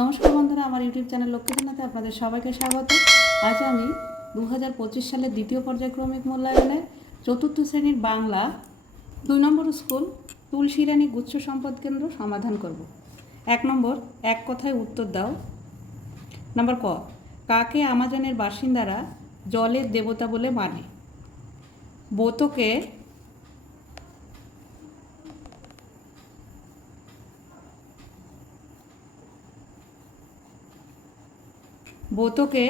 নমস্কার বন্ধুরা, আমার ইউটিউব চ্যানেল লক্ষ্মীজনাতে আপনাদের সবাইকে স্বাগত। আজ আমি দু হাজার পঁচিশ সালের দ্বিতীয় পর্যায়ক্রমিক মূল্যায়নে চতুর্থ শ্রেণির বাংলা দুই নম্বর স্কুল তুলসীরানী গুচ্ছ সম্পদ কেন্দ্র সমাধান করব। এক নম্বর, এক কথায় উত্তর দাও। নম্বর ক, কাকে আমাজনের বাসিন্দারা জলের দেবতা বলে মানে? বোতকে বোতকে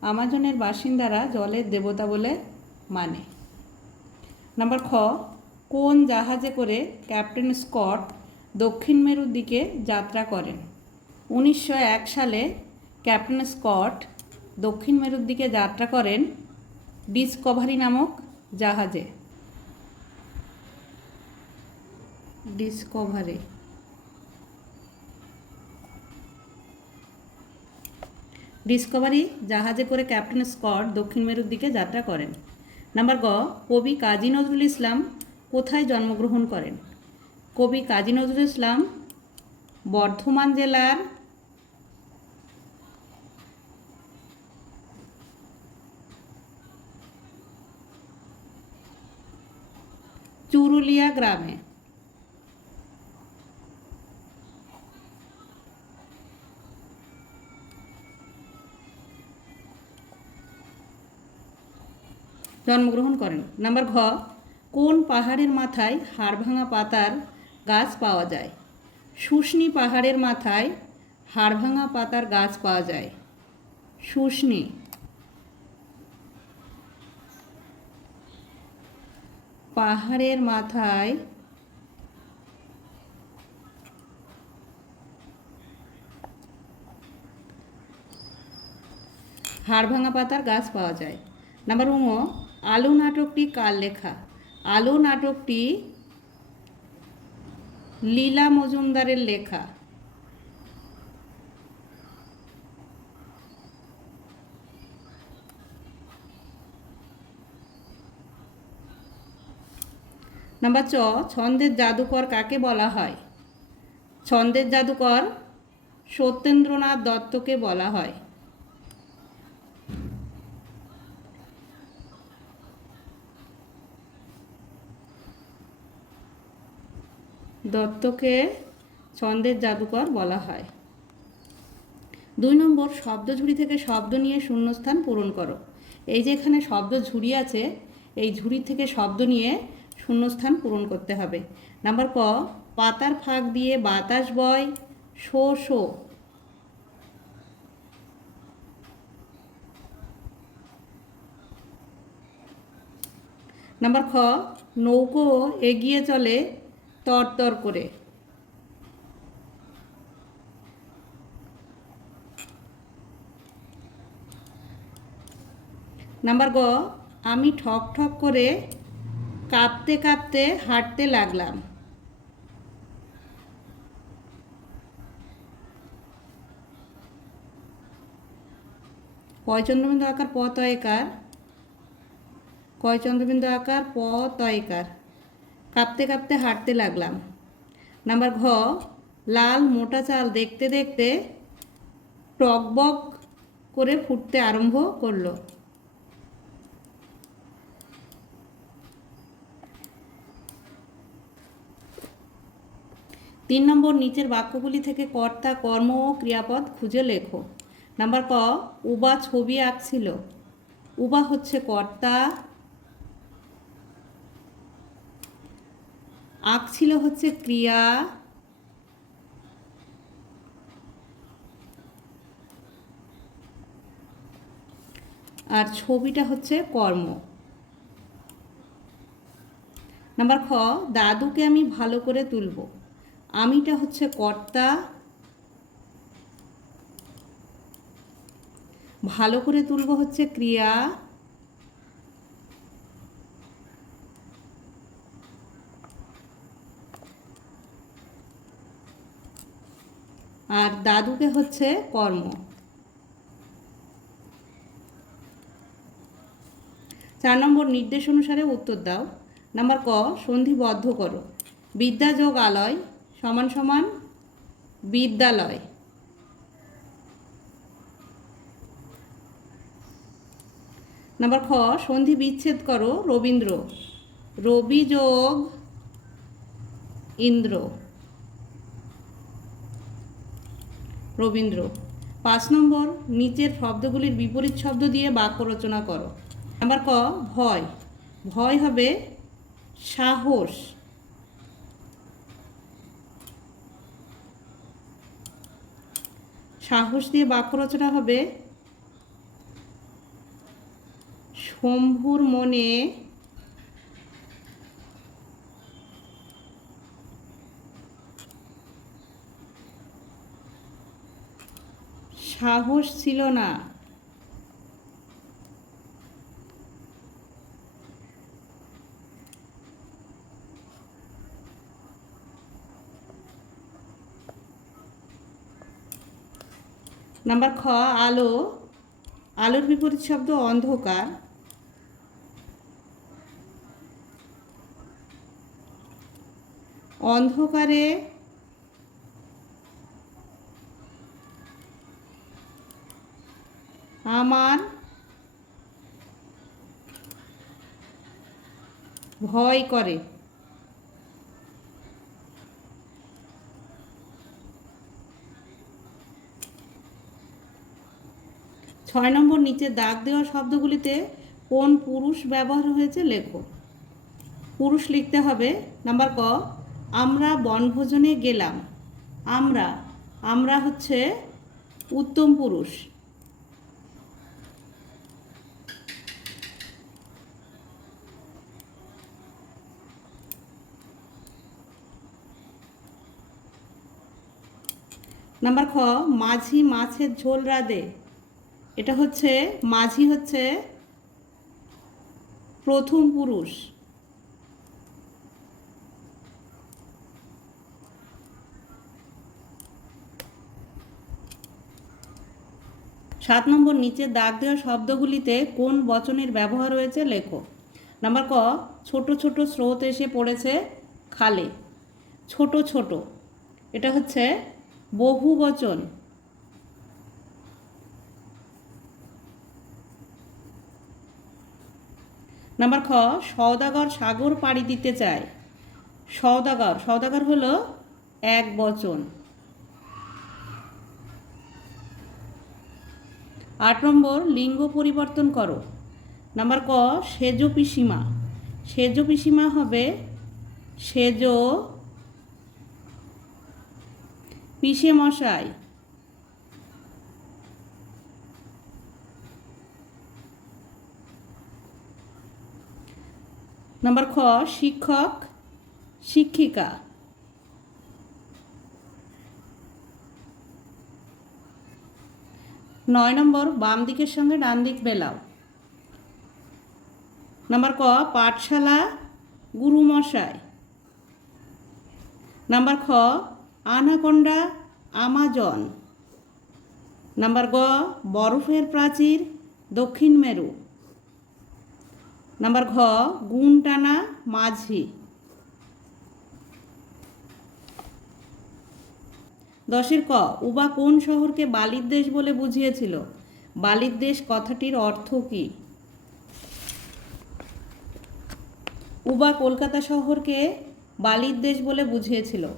আমাজনের বাসিন্দারা জলের দেবতা বলে মানে। নাম্বার খ, কোন জাহাজে করে ক্যাপ্টেন স্কট দক্ষিণ মেরুর দিকে যাত্রা করেন? উনিশশো এক সালে ক্যাপ্টেন স্কট দক্ষিণ মেরুর দিকে যাত্রা করেন ডিসকভারি নামক জাহাজে। ডিসকভারি। ডিসকভারি জাহাজে করে ক্যাপ্টেন স্কট দক্ষিণ মেরুর দিকে যাত্রা করেন। নাম্বার গ, কবি কাজী নজরুল ইসলাম কোথায় জন্মগ্রহণ করেন? কবি কাজী নজরুল ইসলাম বর্ধমান জেলার চুরুলিয়া গ্রামে। জন্মগ্রহণ করেন। নাম্বার ঘ, কোন পাহাড়ের মাথায় হাড়ভাঙা পাতার গাছ পাওয়া যায়? শুষ্নি পাহাড়ের মাথায় হাড়ভাঙা পাতার গাছ পাওয়া যায়। শুষ্নি। পাহাড়ের মাথায় হাড়ভাঙা পাতার গাছ পাওয়া যায়। নাম্বার উম আলো নাটকটি কার লেখা? আলো নাটকটি লীলা মজুমদারের লেখা। নাম্বার চ ছন্দের জাদুকর কাকে বলা হয়? ছন্দের জাদুকর সত্যেন্দ্রনাথ দত্তকে বলা হয়। দত্তকে ছন্দের জাদুকর বলা হয়। দুই নম্বর, শব্দ ঝুড়ি থেকে শব্দ নিয়ে শূন্যস্থান পূরণ করো। এই যে এখানে শব্দ ঝুড়ি আছে, এই ঝুড়ি থেকে শব্দ নিয়ে শূন্যস্থান পূরণ করতে হবে। নাম্বার ক, পাতার ফাঁক দিয়ে বাতাস বয়, শো শো। নাম্বার খ, নৌকো এগিয়ে চলে তরতর করে। নাম্বার গ, আমি ঠক ঠক করে কাঁপতে কাঁপতে হাঁটতে লাগলাম। কয় চন্দ্রবিন্দু আকার প তয়কার কয় আকার প তয়কার কাঁপতে কাঁপতে হাঁটতে লাগলাম। নাম্বার ঘ, লাল মোটা চাল দেখতে দেখতে টকবক করে ফুটতে আরম্ভ করল। তিন নম্বর নিচের বাক্যগুলি থেকে কর্তা, কর্ম ও ক্রিয়াপদ খুঁজে লেখো। নাম্বার ক, উবা ছবি আঁকছিল। উবা হচ্ছে কর্তা আঁকছিল হচ্ছে ক্রিয়া আর ছবিটা হচ্ছে কর্ম। নাম্বার খ, দাদুকে আমি ভালো করে তুলব। আমিটা হচ্ছে কর্তা। ভালো করে তুলব হচ্ছে ক্রিয়া। সাধুকে হচ্ছে কর্ম। চার নম্বর, নির্দেশ অনুসারে উত্তর দাও। নাম্বার ক সন্ধিবদ্ধ করো। বিদ্যা যোগ আলয় সমান সমান বিদ্যালয়। নাম্বার খ, সন্ধি বিচ্ছেদ করো রবীন্দ্র। রবি যোগ ইন্দ্র। রবীন্দ্র। পাঁচ নম্বর, নিচের শব্দগুলির বিপরীত শব্দ দিয়ে বাক্য রচনা করো। নাম্বার ক, ভয়। ভয় হবে সাহস। সাহস দিয়ে বাক্য রচনা হবে, শম্ভুর মনে সাহস ছিল না। নাম্বার খ আলো। আলোর বিপরীত শব্দ অন্ধকার। অন্ধকারে আমার ভয় করে। ছয় নম্বর নিচে দাগ দেওয়া শব্দগুলিতে কোন পুরুষ ব্যবহার হয়েছে লেখো। পুরুষ লিখতে হবে, নাম্বার ক, আমরা বনভোজনে গেলাম। আমরা আমরা হচ্ছে উত্তম পুরুষ। নাম্বার খ, মাঝি মাছের ঝোল রাঁধে। এটা হচ্ছে, মাঝি হচ্ছে প্রথম পুরুষ। সাত নম্বর, নিচে দাগ দেওয়া শব্দগুলিতে কোন বচনের ব্যবহার হয়েছে লেখো। নাম্বার ক, ছোট ছোট স্রোত এসে পড়েছে খালে। ছোট ছোট, এটা হচ্ছে বহু বচন। নাম্বার খ, সওদাগর সাগর পাড়ি দিতে চায়। সওদাগর সওদাগর হলো এক বচন। আট নম্বর, লিঙ্গ পরিবর্তন করো। নাম্বার ক, সেজ পিসিমা। সেজ পিসিমা হবে সেজ পিসে মশাই। নাম্বার খ, শিক্ষক, শিক্ষিকা। নয় নম্বর, বাম দিকের সঙ্গে ডান দিক মেলাও। নাম্বার ক, পাঠশালা, গুরুমশাই। নাম্বার খ আনাকোন্ডা আমাজন। নাম্বার গ, বরফের প্রাচীর, দক্ষিণ মেরু। নাম্বার ঘ গুণ টানা মাঝি। দশের ক, উবা কোন শহরকে বালির দেশ বলে বুঝিয়েছিল? বালির দেশ কথাটির অর্থ কী? উবা কলকাতা শহরকে বালির দেশ বলে বুঝিয়েছিল।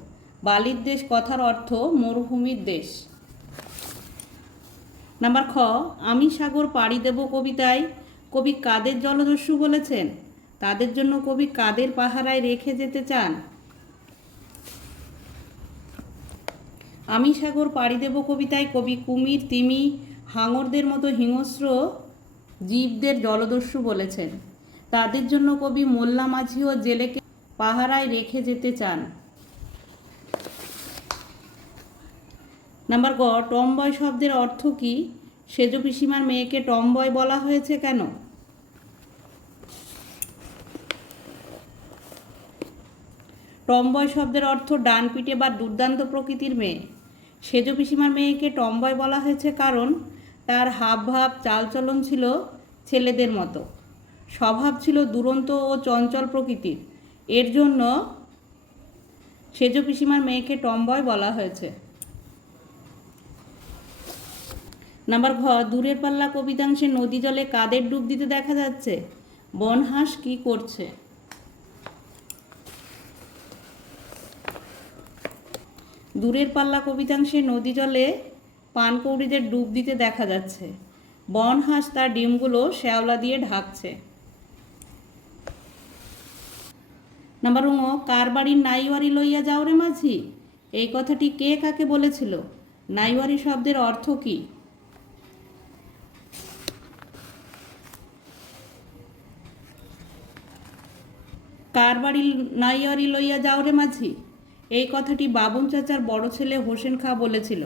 বালির দেশ কথার অর্থ মরুভূমির দেশ। নাম্বার খ, আমি সাগর পাড়ি দেব কবিতায়। কবি কাদের জলদস্যু বলেছেন? তাদের জন্য কবি কাদের পাহারায় রেখে যেতে চান? আমি সাগর পাড়ি দেব কবিতায় কবি কুমির, তিমি, হাঙরদের মতো হিংস্র জীবদের জলদস্যু বলেছেন। তাদের জন্য কবি মোল্লা মাঝি ও জেলেকে পাহারায় রেখে যেতে চান। নাম্বার গ, টমবয় শব্দের অর্থ কি? সেজ পিসিমার মেয়েকে টমবয় বলা হয়েছে কেন? টমবয় শব্দের অর্থ ডান পিটে বা দুর্দান্ত প্রকৃতির মেয়ে। সেজ পিসিমার মেয়েকে টমবয় বলা হয়েছে কারণ তার হাবভাব চালচলন ছিল ছেলেদের মতো। স্বভাব ছিল দুরন্ত ও চঞ্চল প্রকৃতির। এর জন্য সেজ পিসিমার মেয়েকে টমবয় বলা হয়েছে। নাম্বার ঘ, দূরের পাল্লা কবিতাংশে নদী জলে কাদের ডুব দিতে দেখা যাচ্ছে? বনহাঁস কি করছে? দূরের পাল্লা কবিতাংশে নদী জলে পানকৌড়িদের ডুব দিতে দেখা যাচ্ছে। বনহাঁস তার ডিমগুলো শ্যাওলা দিয়ে ঢাকছে। নাম্বার ও কার বাড়ির নাইওয়ারি লইয়া যাও রে মাঝি? এই কথাটি কে কাকে বলেছিল? নাইওয়ারি শব্দের অর্থ কী? কার বাড়ি নাইয়ারি লইয়া যাও রে মাঝি? এই কথাটি বাবুন চাচার বড় ছেলে হোসেন খা বলেছিল।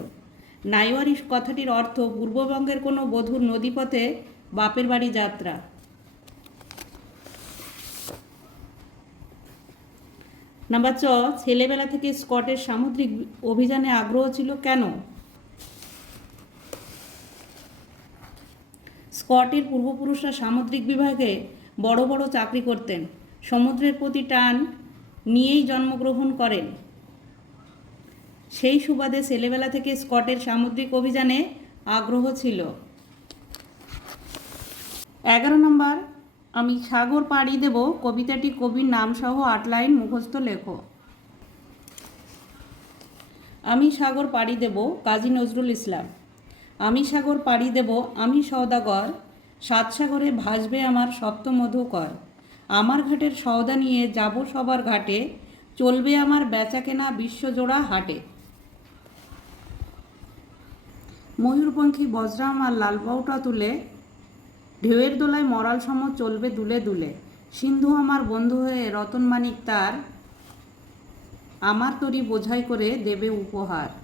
নাইওয়ারি কথাটির অর্থ পূর্ববঙ্গের কোনো বধূর নদীপথে বাপের বাড়ি যাত্রা। নাম্বার চ, ছেলেবেলা থেকে স্কটের সামুদ্রিক অভিযানে আগ্রহ ছিল কেন? স্কটের পূর্বপুরুষরা সামুদ্রিক বিভাগে বড় বড় চাকরি করতেন। সমুদ্রের প্রতি টান নিয়েই জন্মগ্রহণ করেন। সেই সুবাদে ছেলেবেলা থেকে স্কটের সামুদ্রিক অভিযানে আগ্রহ ছিল। এগারো নম্বর, আমি সাগর পাড়ি দেব, কবিতাটি কবির নামসহ আট লাইন মুখস্থ লেখো। আমি সাগর পাড়ি দেব, কাজী নজরুল ইসলাম। আমি সাগর পাড়ি দেব, আমি সওদাগর, সাত সাগরে ভাসবে আমার সপ্ত মধুকর আমার ঘাটের সওদা নিয়ে যাব সবার ঘাটে, চলবে আমার বেচা কেনা বিশ্বজোড়া হাটে। ময়ূরপঙ্খী বজরাম আর লালবাউটা তুলে, ঢেউয়ের দোলায় মরাল সম চলবে দুলে দুলে। সিন্ধু আমার বন্ধু হয়ে রতন মানিক তার, আমার তরি বোঝাই করে দেবে উপহার।